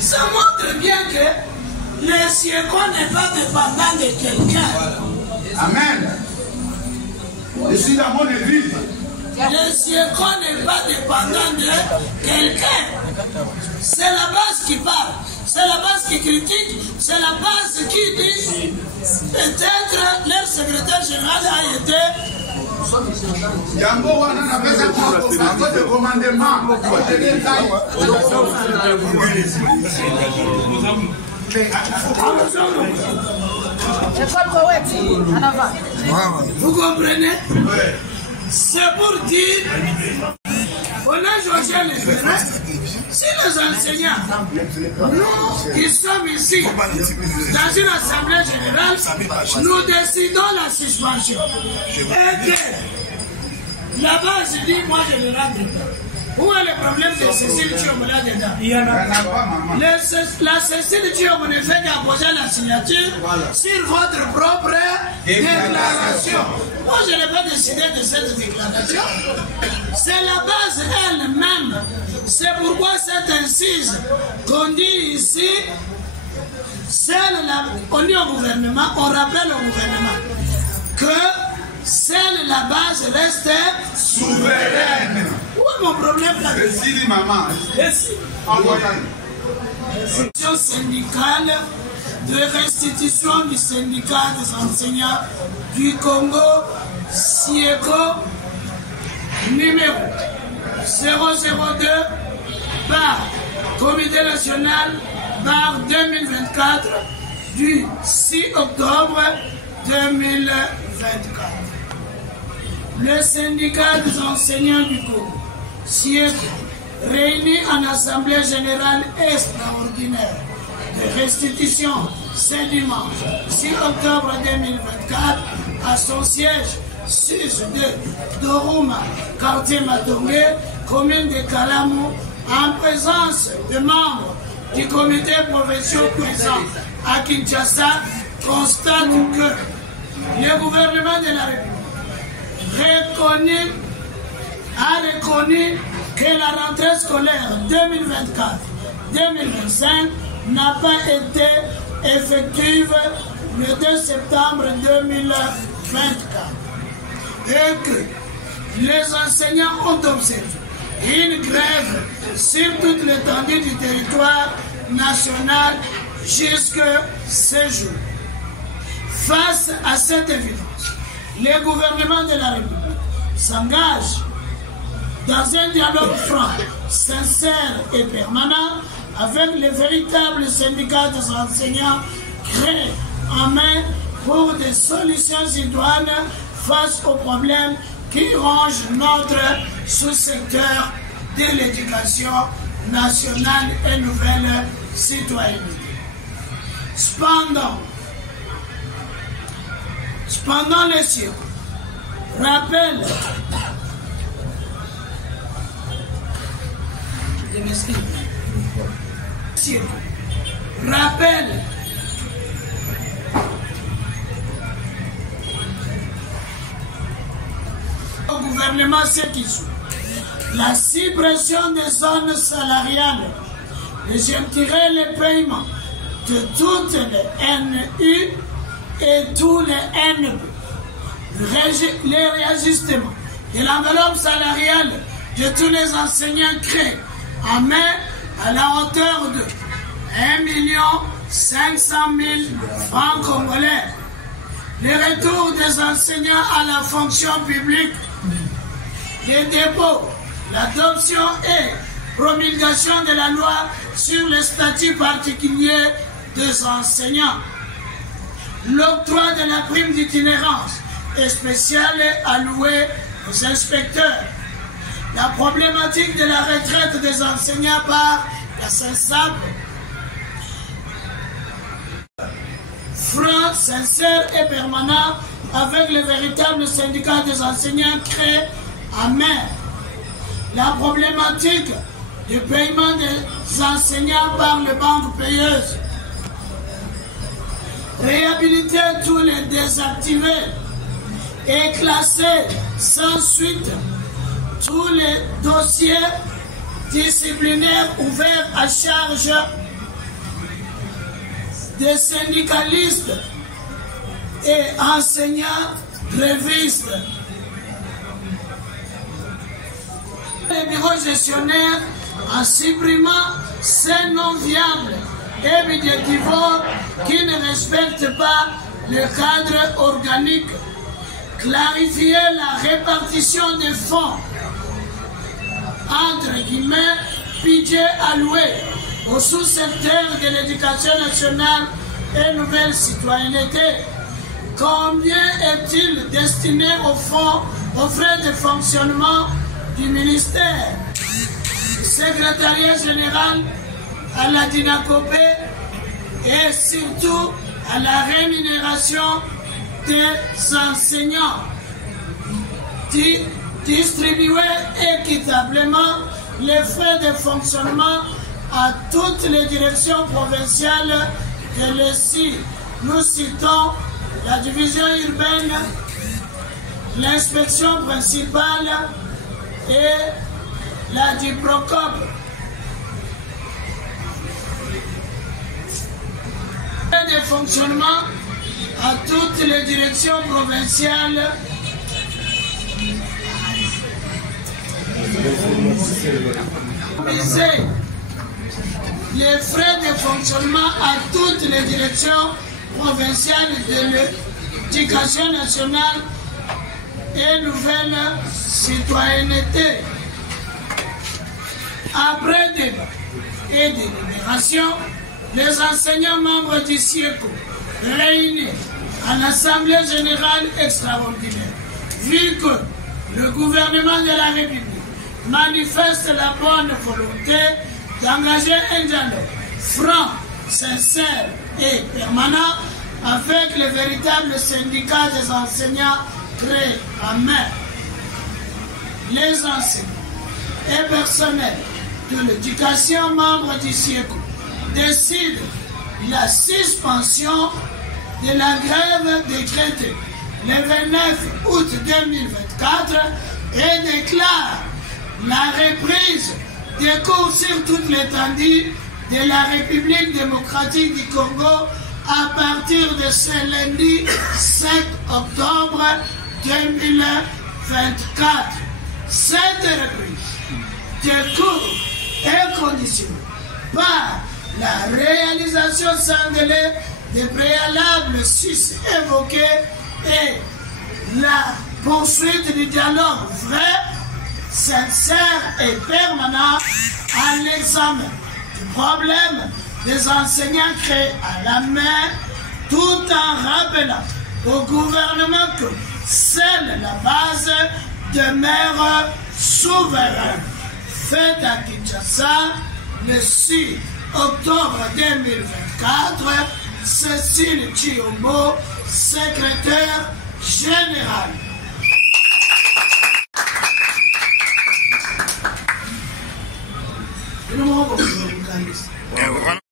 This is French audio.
Ça montre bien que le siècle n'est pas dépendant de quelqu'un. Amen. Je suis dans mon église. Le siècle n'est pas dépendant de quelqu'un. C'est la base qui parle. C'est la base qui critique. C'est la base qui dit peut-être leur secrétaire général a été. Jambo wana na pesa kwa de commandement. Vous comprenez? C'est pour dire, on a José Léveret, si les enseignants, nous qui sommes ici, dans une assemblée générale, nous décidons la suspension. Et que la base dit, moi je ne rentre pas. Où est le problème de Cécile Tchiomola dedans? Il y en a pas. La Cécile Tchiomola fait d'apposer la signature sur votre propre déclaration. Moi, je n'ai pas décidé de cette déclaration. C'est la base elle-même. C'est pourquoi cette incise qu'on dit ici, on dit au gouvernement, on rappelle au gouvernement que seule la base reste souveraine. Où est mon problème là? Merci, maman. Merci. Syndicale de restitution du syndicat des enseignants du Congo, SIECO, numéro 002 par Comité national par 2024 du 6 octobre 2024. Le syndicat des enseignants du Congo, SIECO, réuni en Assemblée générale extraordinaire de restitution ce dimanche 6 octobre 2024 à son siège 6 de Doruma, quartier Matongé, commune de Kalamu, en présence de membres du comité provincial présent à Kinshasa, constate que le gouvernement de la République a reconnu que la rentrée scolaire 2024-2025 n'a pas été effective le 2 septembre 2024 et que les enseignants ont observé une grève sur toute l'étendue du territoire national jusque ce jour. Face à cette évidence, le gouvernement de la République s'engage dans un dialogue franc, sincère et permanent avec les véritables syndicats des enseignants créés en main pour des solutions idoines face aux problèmes qui rongent notre sous-secteur de l'éducation nationale et nouvelle citoyenneté. Cependant, les siècles rappellent au gouvernement ce qui suit. La suppression des zones salariales, retirer le paiement de toutes les NU et tous les NB, les réajustements de l'enveloppe salariale de tous les enseignants créés en mai à la hauteur de 1 500 000 francs congolais. Le retour des enseignants à la fonction publique, les dépôts, l'adoption et promulgation de la loi sur le statut particulier des enseignants, l'octroi de la prime d'itinérance et spéciale allouée aux inspecteurs, la problématique de la retraite des enseignants par la SENSAP, franc, sincère et permanent avec les véritables syndicats des enseignants créés en mer, la problématique du paiement des enseignants par les banques payeuses, réhabiliter tous les désactivés et classer sans suite tous les dossiers disciplinaires ouverts à charge des syndicalistes et enseignants grévistes. Les bureaux gestionnaires, en supprimant ces non viables et budgétivores qui ne respectent pas le cadre organique, clarifier la répartition des fonds entre guillemets budget alloué au sous-secteur de l'éducation nationale et nouvelle citoyenneté. Combien est-il destiné aux frais de fonctionnement du ministère, du secrétariat général, à la dynacopée et surtout à la rémunération des enseignants, distribuer équitablement les frais de fonctionnement à toutes les directions provinciales de l'ESI. Nous citons la division urbaine, l'inspection principale et la Diprocop. De fonctionnement à toutes les directions provinciales les frais de fonctionnement à toutes les directions provinciales de l'éducation nationale et nouvelle citoyenneté. Après débat et délibération, les enseignants membres du CIECO réunis à l'Assemblée générale extraordinaire, vu que le gouvernement de la République manifeste la bonne volonté d'engager un dialogue franc, sincère et permanent avec les véritables syndicats des enseignants créés en mai, les enseignants et personnels de l'éducation membres du CIECO décide la suspension de la grève décrétée le 29 août 2024 et déclare la reprise des cours sur toute l'étendue de la République démocratique du Congo à partir de ce lundi 7 octobre 2024. Cette reprise des cours est conditionnée par la réalisation sans délai des préalables sus évoqués et la poursuite du dialogue vrai, sincère et permanent à l'examen du problème des enseignants créés à la main, tout en rappelant au gouvernement que seule la base demeure souveraine. Fait à Kinshasa le 6 octobre 2024, Cécile Chiombo, secrétaire général.